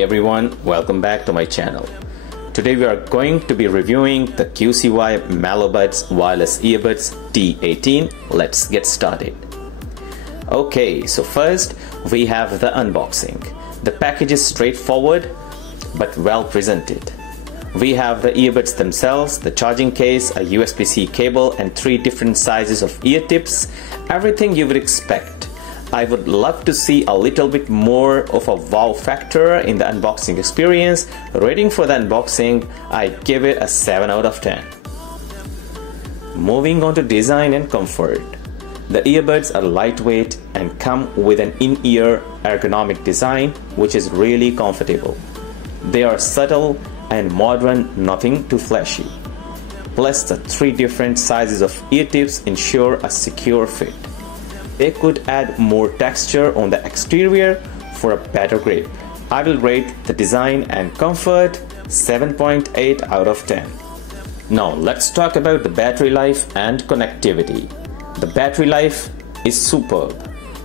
Hey everyone, welcome back to my channel. Today we are going to be reviewing the QCY MeloBuds wireless earbuds T18. Let's get started. Okay, so first we have the unboxing. The package is straightforward but well presented. We have the earbuds themselves, the charging case, a USB-C cable and 3 different sizes of ear tips. Everything you would expect. I would love to see a little bit more of a wow factor in the unboxing experience. Rating for the unboxing, I give it a 7 out of 10. Moving on to design and comfort. The earbuds are lightweight and come with an in-ear ergonomic design which is really comfortable. They are subtle and modern, nothing too flashy. Plus the 3 different sizes of ear tips ensure a secure fit. They could add more texture on the exterior for a better grip. I will rate the design and comfort 7.8 out of 10. Now let's talk about the battery life and connectivity. The battery life is superb,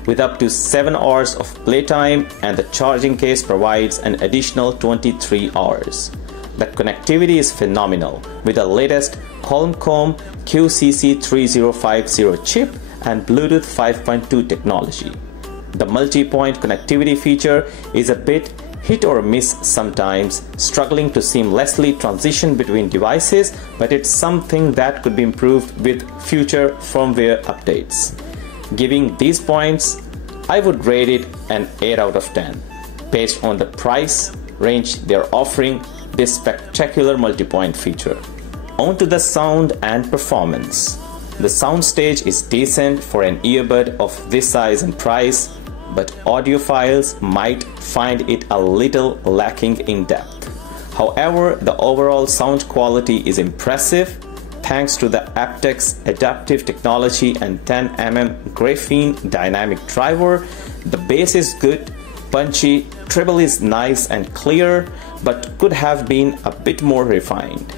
with up to 7 hours of playtime, and the charging case provides an additional 23 hours. The connectivity is phenomenal with the latest Qualcomm QCC3050 chip and Bluetooth 5.2 technology. The multi-point connectivity feature is a bit hit or miss sometimes, struggling to seamlessly transition between devices, but it's something that could be improved with future firmware updates. Giving these points, I would rate it an 8 out of 10 based on the price range they're offering this spectacular multi-point feature. On to the sound and performance. The soundstage is decent for an earbud of this size and price, but audiophiles might find it a little lacking in depth. However, the overall sound quality is impressive thanks to the aptXAdaptive technology and 10mm graphene dynamic driver. The bass is good, punchy, treble is nice and clear, but could have been a bit more refined.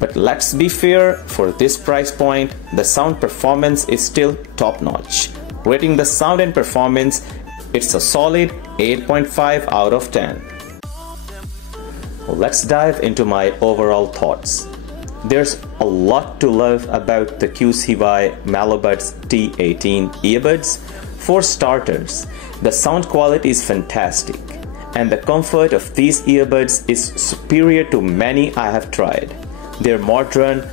But let's be fair, for this price point, the sound performance is still top-notch. Rating the sound and performance, it's a solid 8.5 out of 10. Let's dive into my overall thoughts. There's a lot to love about the QCY MeloBuds T18 earbuds. For starters, the sound quality is fantastic, and the comfort of these earbuds is superior to many I have tried. Their modern,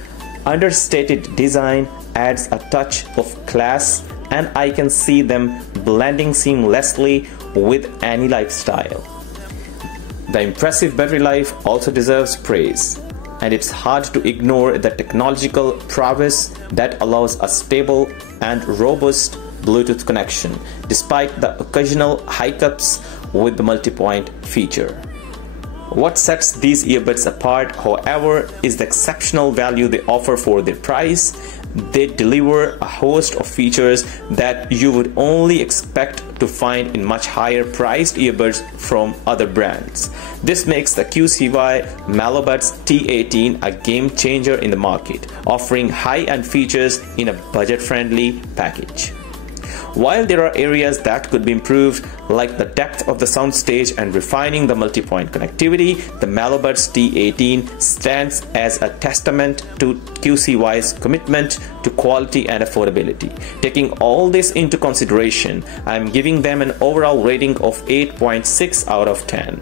understated design adds a touch of class, and I can see them blending seamlessly with any lifestyle. The impressive battery life also deserves praise, and it's hard to ignore the technological prowess that allows a stable and robust Bluetooth connection, despite the occasional hiccups with the multi-point feature. What sets these earbuds apart, however, is the exceptional value they offer for their price. They deliver a host of features that you would only expect to find in much higher priced earbuds from other brands. This makes the QCY MeloBuds T18 a game changer in the market, offering high-end features in a budget-friendly package. While there are areas that could be improved, like the depth of the soundstage and refining the multi-point connectivity, the MeloBuds T18 stands as a testament to QCY's commitment to quality and affordability. Taking all this into consideration, I am giving them an overall rating of 8.6 out of 10.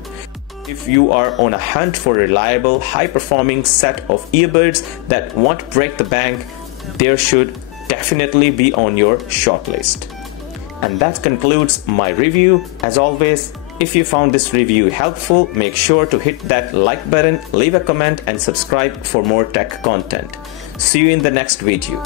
If you are on a hunt for a reliable, high-performing set of earbuds that won't break the bank, there should definitely be on your shortlist. And that concludes my review. As always, if you found this review helpful, make sure to hit that like button, leave a comment and subscribe for more tech content. See you in the next video.